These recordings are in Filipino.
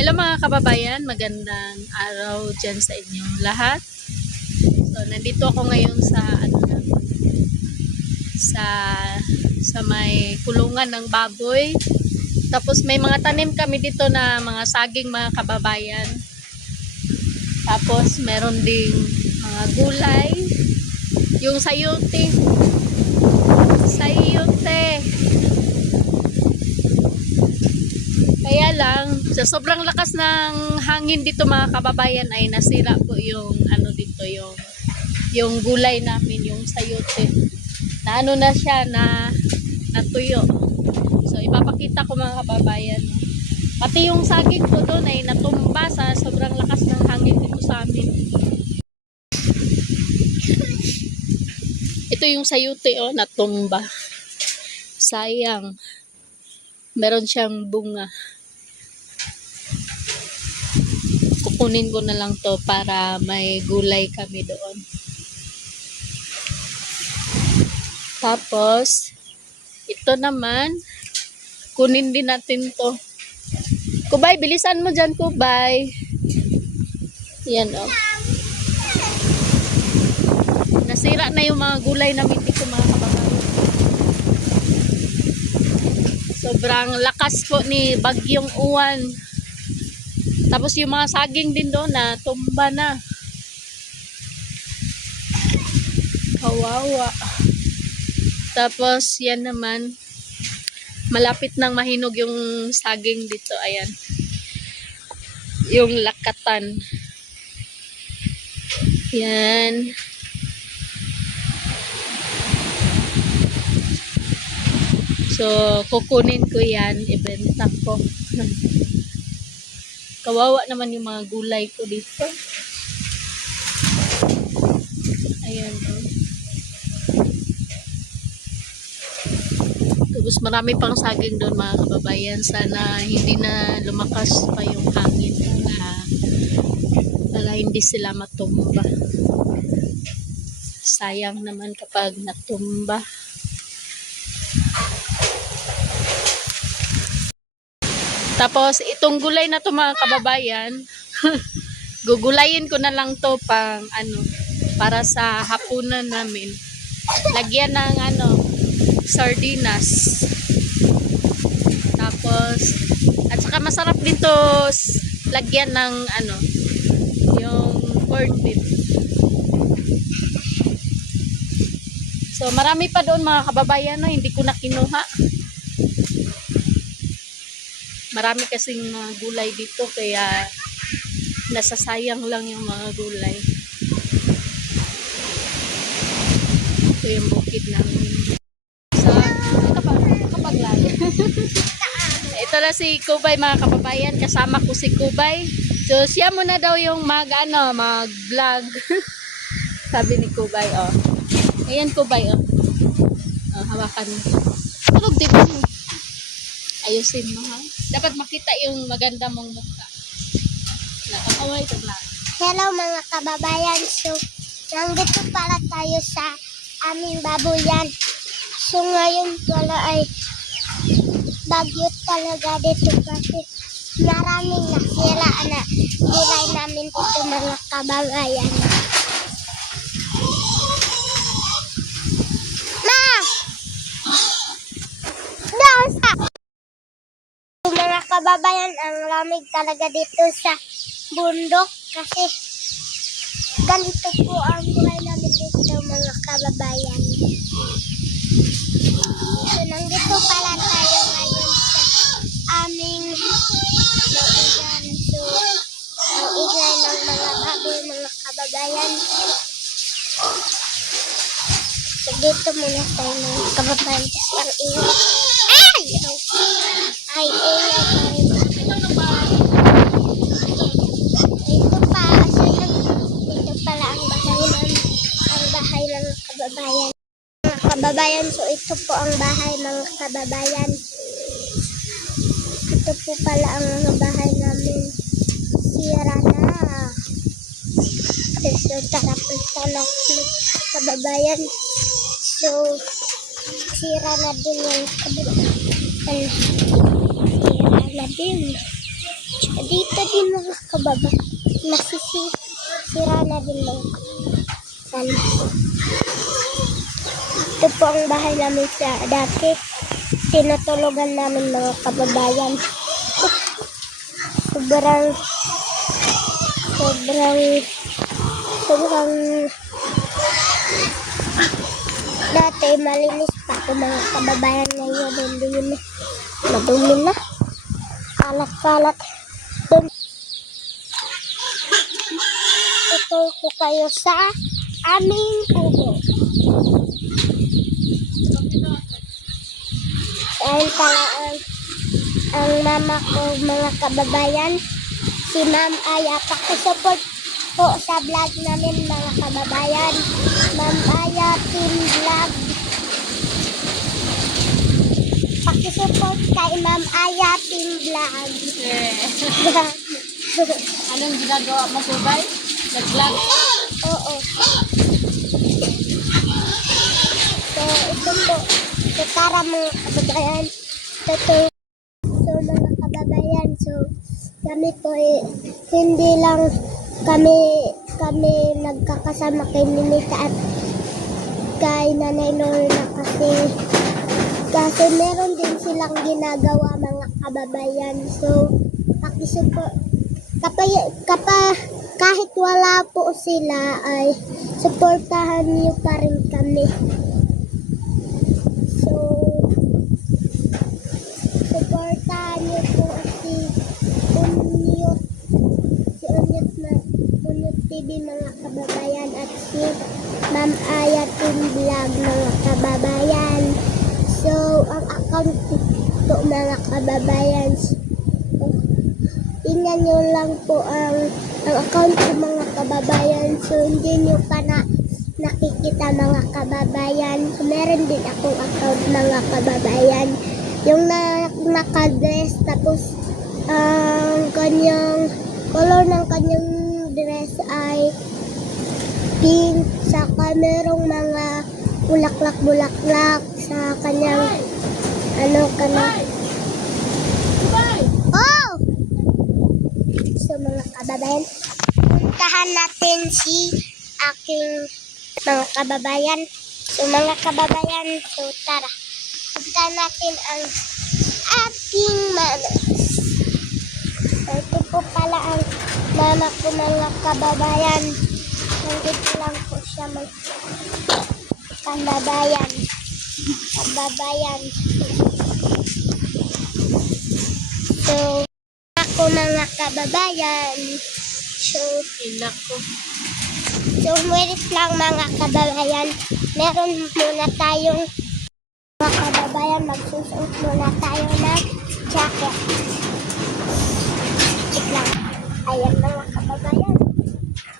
Hello mga kababayan, magandang araw dyan sa inyong lahat. So, nandito ako ngayon sa sa may kulungan ng baboy. Tapos may mga tanim kami dito na mga saging mga kababayan. Tapos meron ding mga gulay, yung sayote. Kaya lang, sa sobrang lakas ng hangin dito mga kababayan ay nasira po yung dito, yung gulay namin, yung sayote. Na na siya, natuyo. So ipapakita ko mga kababayan. Pati yung saging ko doon ay natumba sa sobrang lakas ng hangin dito sa amin. Ito yung sayote, natumba. Sayang. Meron siyang bunga. Kukunin ko na lang to para may gulay kami doon. Tapos, ito naman, kunin din natin to. Kubay, bilisan mo dyan, Kubay. Yan, nasira na yung mga gulay namin dito, mga kababayan. Sobrang lakas po ni Bagyong Uwan. Tapos yung mga saging din doon na tumba na. Kawawa. Tapos yan naman, malapit nang mahinog yung saging dito. Ayan. Yung lakatan. Yan. So, kukunin ko yan. Ibenta ko. Kawawa naman yung mga gulay ko dito. Ayan. Tapos marami pang saging doon mga kababayan. Sana hindi na lumakas pa yung hangin para hindi sila matumba. Sayang naman kapag natumba. Tapos itong gulay na to mga kababayan, gugulayin ko na lang to pang para sa hapunan namin. Lagyan ng sardinas. Tapos at saka masarap din to lagyan ng yung corned beef. So marami pa doon mga kababayan na hindi ko na kinuha. Marami kasing mga gulay dito kaya nasasayang lang yung mga gulay. Ito yung bukid namin. Sa kapaglag. Ito na si Kubay mga kababayan. Kasama ko si Kubay. So siya muna daw yung mag-vlog. Sabi ni Kubay, Ayan Kubay, hawakan mo. Tulog dito mo. Ayusin mo, ha? Dapat makita yung maganda mong mukha. Nakakaway ito lang. Hello mga kababayan. So, nandito pala tayo sa aming baboyan. So, ngayon pala ay bagyo talaga dito kasi maraming nasira na gulay namin dito mga kababayan. Ma! Dosa! Mga kababayan, ang lamig talaga dito sa bundok kasi ganito po ang buhay namin dito mga kababayan. So nandito pala tayo ngayon sa aming baboyan. So ang ingay ng mga baboy mga kababayan. So dito muna tayo mga kababayan kasi ang ingay. Ay, ingay tayo. Kababayan, so ito po ang bahay mga kababayan. Ito po pala ang mga bahay namin. Sira na. So tara punta na kababayan. So sira na din yung kababayan. Sira na din. Dito din mga kababa. Nasisira na din mga ano. Ito po ang bahay namin sa dati. Tinutulugan namin mga kababayan. Sobrang dati malinis pa ako mga kababayan, ngayon hindi na madumi na, kalat-kalat. Ito ko kayo sa aming kubo. Dahil pala ang mama ko mga kababayan, si Ma'am Aya. Pakisupport po sa vlog namin mga kababayan. Ma'am Aya Team Vlog. Pakisupport kay Ma'am Aya Team Vlog. Anong ginagawa mo, Kubay? Nag-vlog? Oo. So, ito po. So, para mga kababayan. So, mga kababayan. So, kami po hindi lang kami nagkakasama kay Ninita at kay Nanay Lorna kasi meron din silang ginagawa mga kababayan. So, pakisupport. Kahit wala po sila ay suportahan niyo pa rin kami. So, suportahan niyo po si Unyot TV mga kababayan at si Ma'am Aya Team Vlog mga kababayan. So, ang account po mga kababayan. Tingnan nyo lang po ang account ko mga kababayan. So, hindi nyo pa nakikita mga kababayan. Meron din akong account mga kababayan. Yung naka-dress tapos ang kanyang color ng kanyang dress ay pink. Saka merong mga bulaklak-bulaklak sa kanyang Oh! So mga kababayan, puntahan natin si aking mga kababayan. So mga kababayan, so tara. Puntahan natin ang aking mama. So ito po pala ang mama ko mga kababayan. Nandito lang po siya mga kababayan. So, ako mga kababayan. So, wait lang mga kababayan. Meron muna tayong mga kababayan. Magsusuot muna tayo ng jacket. Wait lang. Ayan mga kababayan.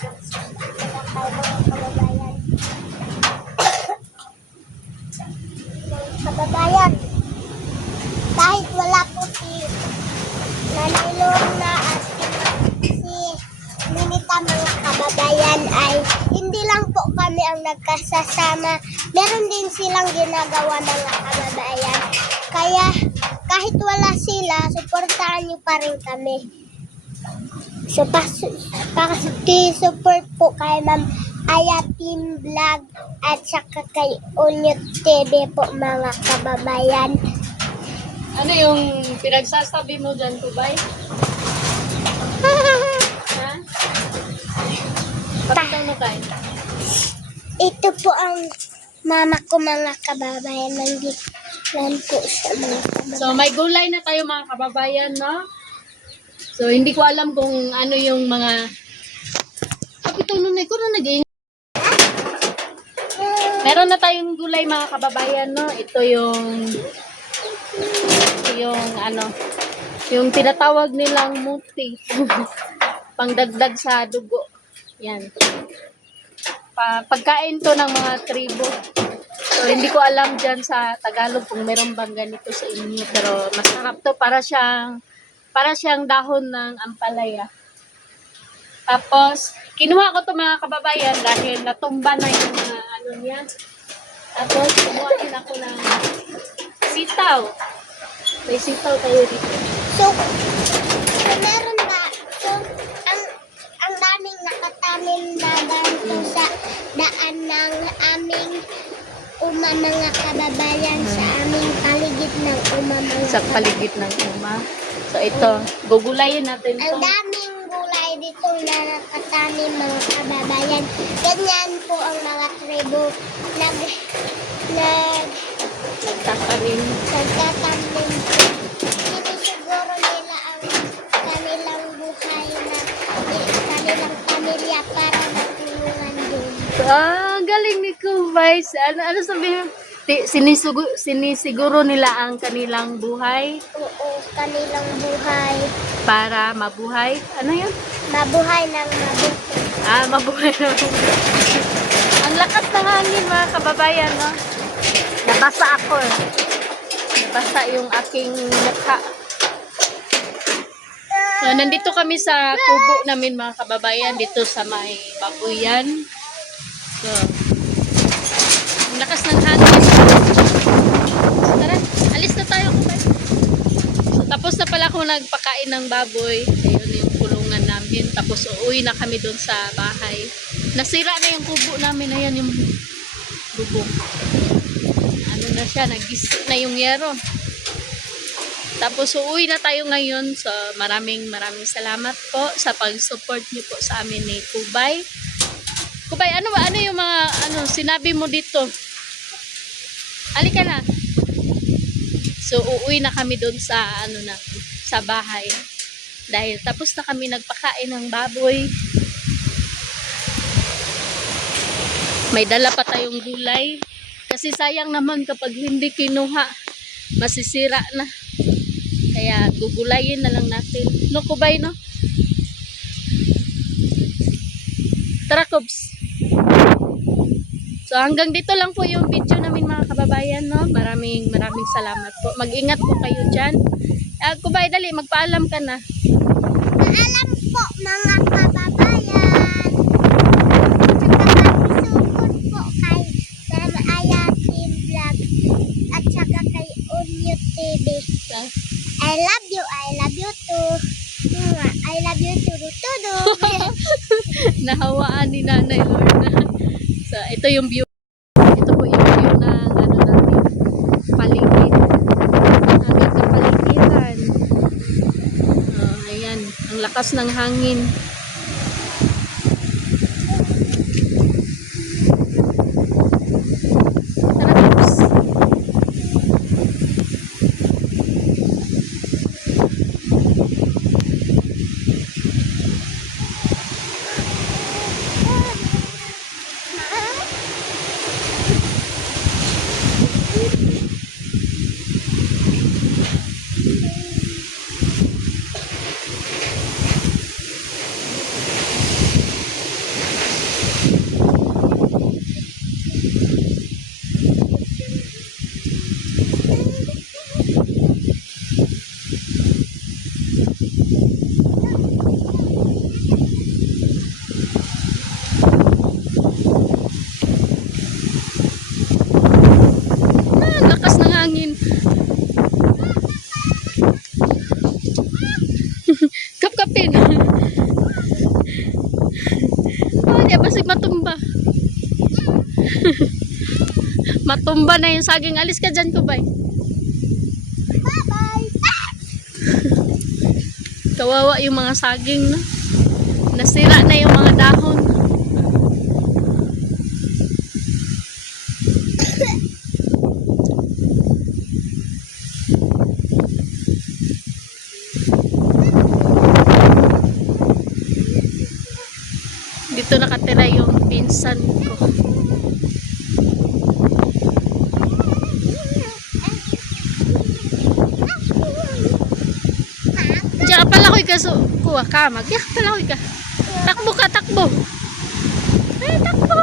Magsusuot muna tayo mga kababayan. Mga kababayan. Kahit wala po si Nanay Lorna at si Ninita mga kababayan ay hindi lang po kami ang nagkasasama. Meron din silang ginagawa mga kababayan. Kaya kahit wala sila, suportahan niyo pa rin kami. So, support po kay Ma'am Aya Team Vlog at saka kay Unyot TV po mga kababayan. Ano yung pinagsasabi mo dyan, Kubay? Ha? Pakitang mo kayo. Ito po ang mama ko mga kababayan. Nandito lang po siya mga kababayan. So, may gulay na tayo mga kababayan, no? So, hindi ko alam kung ano yung mga... Kapitong nunay ko na nag-iingay. Meron na tayong gulay mga kababayan, no? Ito yung yung tinatawag nilang muti. Pangdagdag sa dugo. Yan. Pagkain to ng mga tribo. So, hindi ko alam dyan sa Tagalog kung meron bang ganito sa inyo. Pero masarap to. Para siyang dahon ng ampalaya. Tapos, kinuha ko to mga kababayan dahil natumba na yung mga niya. Tapos, kumuha din ako ng sitaw. May sitaw tayo dito. So, meron sa paligid ng uma. So ito, gugulayin natin Ang to. daming gulay dito na nakatanim mga kababayan. Ganyan po ang mga tribo Nagtatanim. nagtatanim po. Sinisiguro nila ang kanilang buhay na kanilang pamilya para matulungan din. Galing ni Kubay. Ano sabihin? Sinisiguro nila ang kanilang buhay Oo, kanilang buhay. para mabuhay. Ano yun? Mabuhay ng mabuti. Mabuhay na. Ang lakas ng hangin mga kababayan, no? Nabasa ako eh. Nabasa yung aking mukha. So, nandito kami sa kubo namin mga kababayan, dito sa may babuyan. So, ang lakas ng hangin. Tara, alis na tayo. So, tapos na pala ako nagpakain ng baboy. Ayun yung kulungan namin. Tapos uuwi na kami doon sa bahay. Nasira na yung kubo namin. Ayan yung bubong. Ano na siya, nag-gisip na yung yero. Tapos uuwi na tayo ngayon. So maraming salamat po sa pag-support niyo po sa amin ni Kubay. Kubay, ano yung mga sinabi mo dito? Halika na. So uuwi na kami doon sa sa bahay. Dahil tapos na kami nagpakain ng baboy. May dala pa tayong gulay. Kasi sayang naman kapag hindi kinuha, masisira na. Kaya gugulayin na lang natin. No, Kubay, no? Tara, Kubs. So, hanggang dito lang po yung video namin mga kababayan, no? Maraming salamat po. Mag-ingat po kayo dyan. Kubay, dali, magpaalam ka na. Paalam po mga kababayan. At saka pakisuport po kay Sana Ayatin Vlog at saka kay Unyo TV. I love you too. I love you tudu. Nahawaan ni Nanay Lorna. So, ito yung view. Ito po yung view ng namin. Paligid. Ang ganda paligiran. Ayan. Ang lakas ng hangin. Tara, Pips. Lakas ng hangin. Kapkapin. Di basig matumba. Matumba na yung saging. Alis ka dyan, Kubay. Bye-bye. Kawawa yung mga saging, no? Nasira na yung mga dahon. Dito nakatira yung pinsan ko. Diyan ka pala ka kuha ka. Diyan ka pala ka. Takbo ka, takbo. Ay, takbo.